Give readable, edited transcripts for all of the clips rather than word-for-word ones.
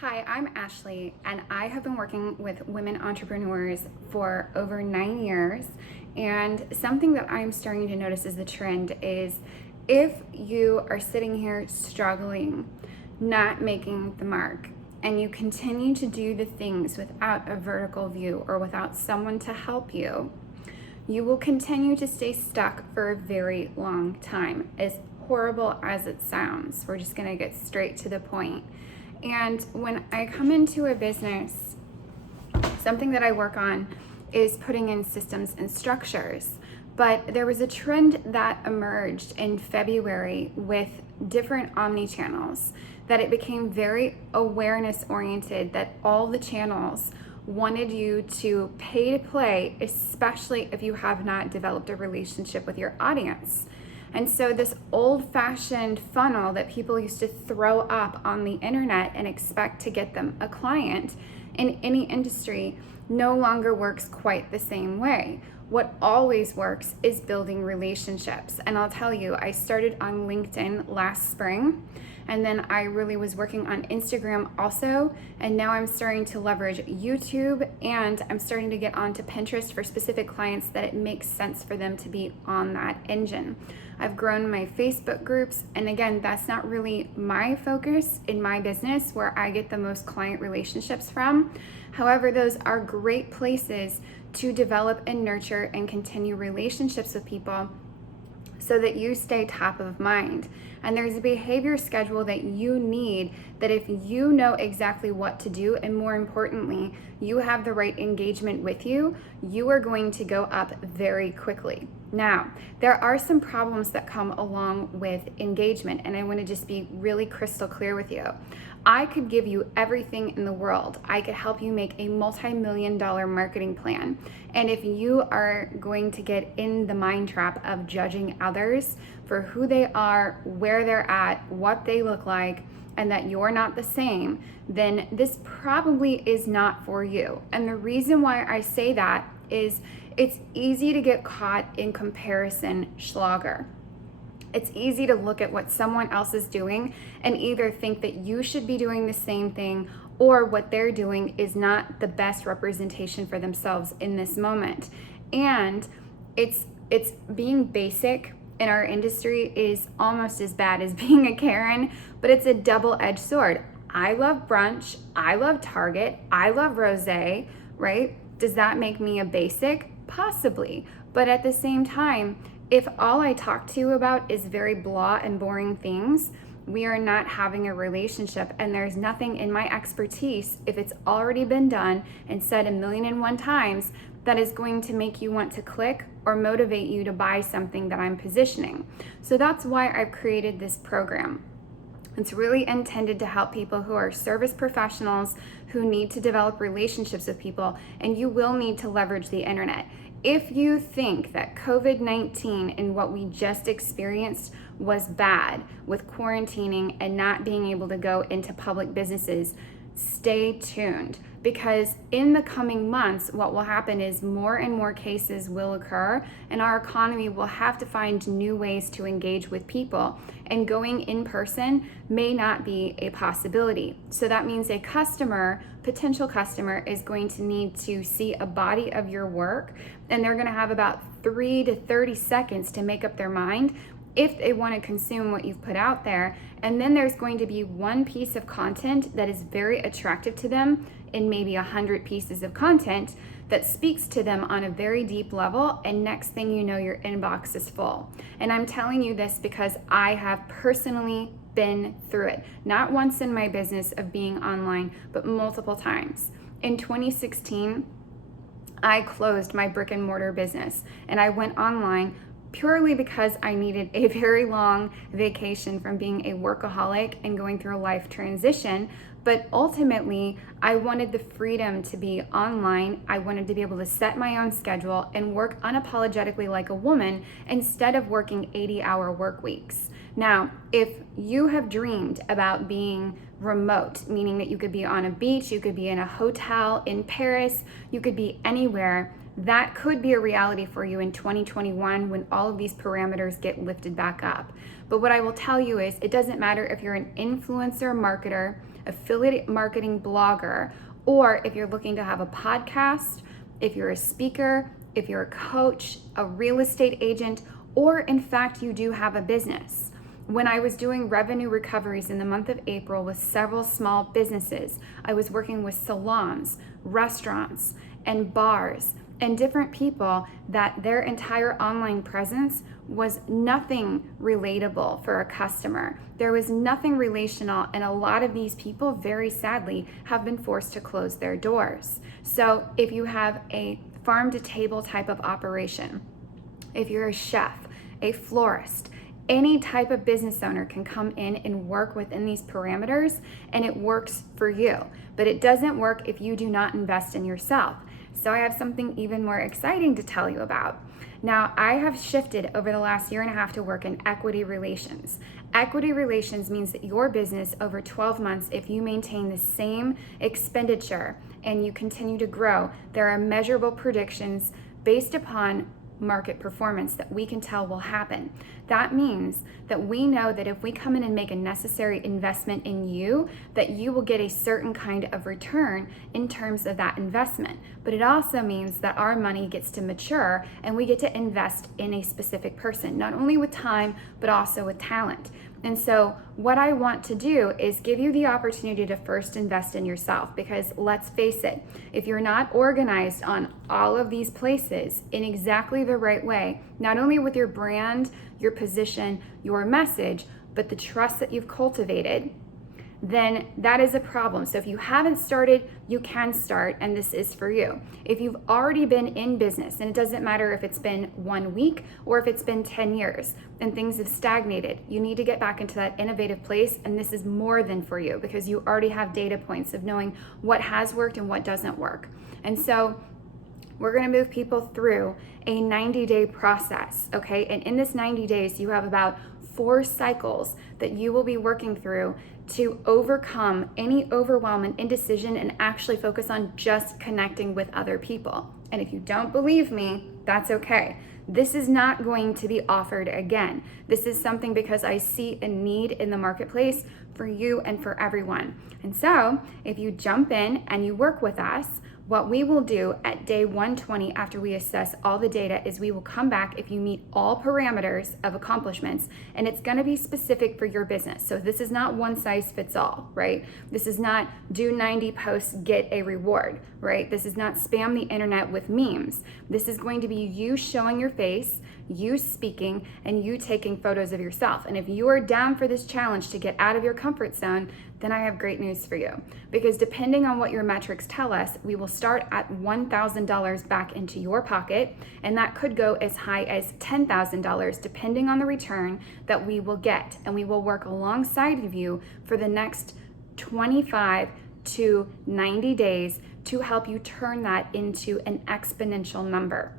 Hi, I'm Ashley, and I have been working with women entrepreneurs for over 9 years. And something that I'm starting to notice as the trend is if you are sitting here struggling, not making the mark, and you continue to do the things without a vertical view or without someone to help you, you will continue to stay stuck for a very long time. As horrible as it sounds, we're just gonna get straight to the point. And when I come into a business, something that I work on is putting in systems and structures. But there was a trend that emerged in February with different omni-channels that it became very awareness oriented, that all the channels wanted you to pay to play, especially if you have not developed a relationship with your audience. And so this old-fashioned funnel that people used to throw up on the internet and expect to get them a client in any industry no longer works quite the same way. What always works is building relationships. And I'll tell you, I started on LinkedIn last spring, and then I really was working on Instagram also, and now I'm starting to leverage YouTube, and I'm starting to get onto Pinterest for specific clients that it makes sense for them to be on that engine. I've grown my Facebook groups, and again, that's not really my focus in my business where I get the most client relationships from. However, those are great places to develop and nurture and continue relationships with people so that you stay top of mind. And there's a behavior schedule that you need, that if you know exactly what to do, and more importantly, you have the right engagement with you, you are going to go up very quickly. Now, there are some problems that come along with engagement, and I want to just be really crystal clear with you. I could give you everything in the world. I could help you make a multi-million-dollar marketing plan. And if you are going to get in the mind trap of judging others for who they are, where they're at, what they look like, and that you're not the same, then this probably is not for you. And the reason why I say that is it's easy to get caught in comparison schlager. It's easy to look at what someone else is doing and either think that you should be doing the same thing, or what they're doing is not the best representation for themselves in this moment. And it's being basic in our industry is almost as bad as being a Karen, but it's a double-edged sword. I love brunch, I love Target, I love rosé, right? Does that make me a basic? Possibly. But at the same time, if all I talk to you about is very blah and boring things, we are not having a relationship, and there's nothing in my expertise, if it's already been done and said 1,000,001 times, that is going to make you want to click or motivate you to buy something that I'm positioning. So that's why I've created this program. It's really intended to help people who are service professionals who need to develop relationships with people, and you will need to leverage the internet. If you think that COVID-19 and what we just experienced was bad with quarantining and not being able to go into public businesses, stay tuned, because in the coming months, what will happen is more and more cases will occur, and our economy will have to find new ways to engage with people, and going in person may not be a possibility. So that means a potential customer is going to need to see a body of your work, and they're going to have about 3 to 30 seconds to make up their mind if they want to consume what you've put out there. And then there's going to be one piece of content that is very attractive to them in maybe 100 pieces of content that speaks to them on a very deep level, and next thing you know, your inbox is full. And I'm telling you this because I have personally been through it, not once in my business of being online, but multiple times. In 2016, I closed my brick and mortar business and I went online purely because I needed a very long vacation from being a workaholic and going through a life transition. But ultimately, I wanted the freedom to be online. I wanted to be able to set my own schedule and work unapologetically like a woman instead of working 80-hour work weeks. Now, if you have dreamed about being remote, meaning that you could be on a beach, you could be in a hotel in Paris, you could be anywhere, that could be a reality for you in 2021 when all of these parameters get lifted back up. But what I will tell you is it doesn't matter if you're an influencer marketer, affiliate marketing blogger, or if you're looking to have a podcast, if you're a speaker, if you're a coach, a real estate agent, or in fact you do have a business. When I was doing revenue recoveries in the month of April with several small businesses, I was working with salons, restaurants, and bars, and different people that their entire online presence was nothing relatable for a customer. There was nothing relational, and a lot of these people, very sadly, have been forced to close their doors. So if you have a farm to table type of operation, if you're a chef, a florist, any type of business owner can come in and work within these parameters, and it works for you. But it doesn't work if you do not invest in yourself. So I have something even more exciting to tell you about. Now, I have shifted over the last year and a half to work in equity relations. Equity relations means that your business over 12 months, if you maintain the same expenditure and you continue to grow, there are measurable predictions based upon market performance that we can tell will happen. That means that we know that if we come in and make a necessary investment in you, that you will get a certain kind of return in terms of that investment. But it also means that our money gets to mature and we get to invest in a specific person, not only with time, but also with talent. And so what I want to do is give you the opportunity to first invest in yourself, because let's face it, if you're not organized on all of these places in exactly the right way, not only with your brand, your position, your message, but the trust that you've cultivated, then that is a problem. So if you haven't started, you can start, and this is for you. If you've already been in business, and it doesn't matter if it's been 1 week or if it's been 10 years and things have stagnated, you need to get back into that innovative place, and this is more than for you because you already have data points of knowing what has worked and what doesn't work. And so we're going to move people through a 90-day process, okay? And in this 90 days, you have about 4 cycles that you will be working through to overcome any overwhelm and indecision and actually focus on just connecting with other people. And if you don't believe me, that's okay. This is not going to be offered again. This is something because I see a need in the marketplace for you and for everyone. And so if you jump in and you work with us, what we will do at day 120 after we assess all the data is we will come back if you meet all parameters of accomplishments, and it's going to be specific for your business. So this is not one size fits all, right? This is not do 90 posts, get a reward, right? This is not spam the internet with memes. This is going to be you showing your face, you speaking, and you taking photos of yourself. And if you are down for this challenge to get out of your comfort zone, then I have great news for you. Because depending on what your metrics tell us, we will start at $1,000 back into your pocket, and that could go as high as $10,000 depending on the return that we will get. And we will work alongside of you for the next 25 to 90 days to help you turn that into an exponential number.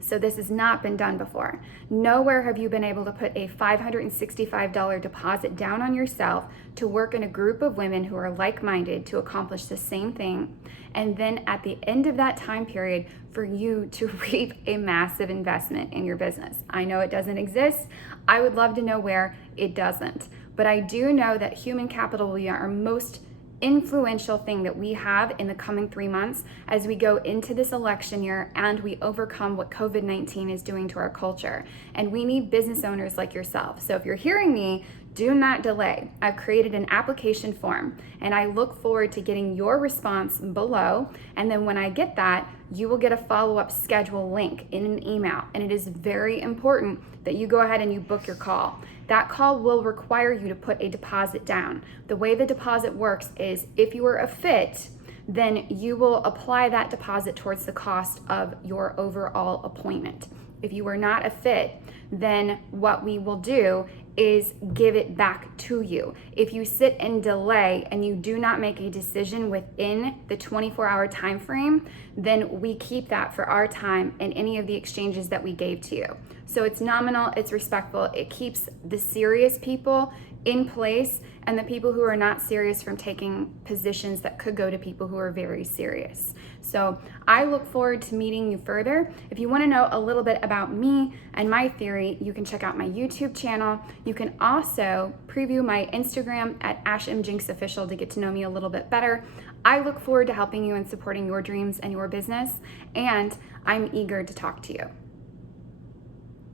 So this has not been done before. Nowhere have you been able to put a $565 deposit down on yourself to work in a group of women who are like-minded to accomplish the same thing. And then at the end of that time period, for you to reap a massive investment in your business. I know it doesn't exist. I would love to know where it doesn't. But I do know that human capital will be our most influential thing that we have in the coming 3 months as we go into this election year and we overcome what COVID-19 is doing to our culture. And we need business owners like yourself. So if you're hearing me, do not delay. I've created an application form and I look forward to getting your response below. And then when I get that, you will get a follow-up schedule link in an email. And it is very important that you go ahead and you book your call. That call will require you to put a deposit down. The way the deposit works is if you are a fit, then you will apply that deposit towards the cost of your overall appointment. If you are not a fit, then what we will do is give it back to you. If you sit and delay and you do not make a decision within the 24-hour time frame, then we keep that for our time and any of the exchanges that we gave to you. So it's nominal, it's respectful, it keeps the serious people in place, and the people who are not serious from taking positions that could go to people who are very serious. So I look forward to meeting you further. If you want to know a little bit about me and my theory, you can check out my YouTube channel. You can also preview my Instagram at AshMJinxOfficial to get to know me a little bit better. I look forward to helping you and supporting your dreams and your business, and I'm eager to talk to you.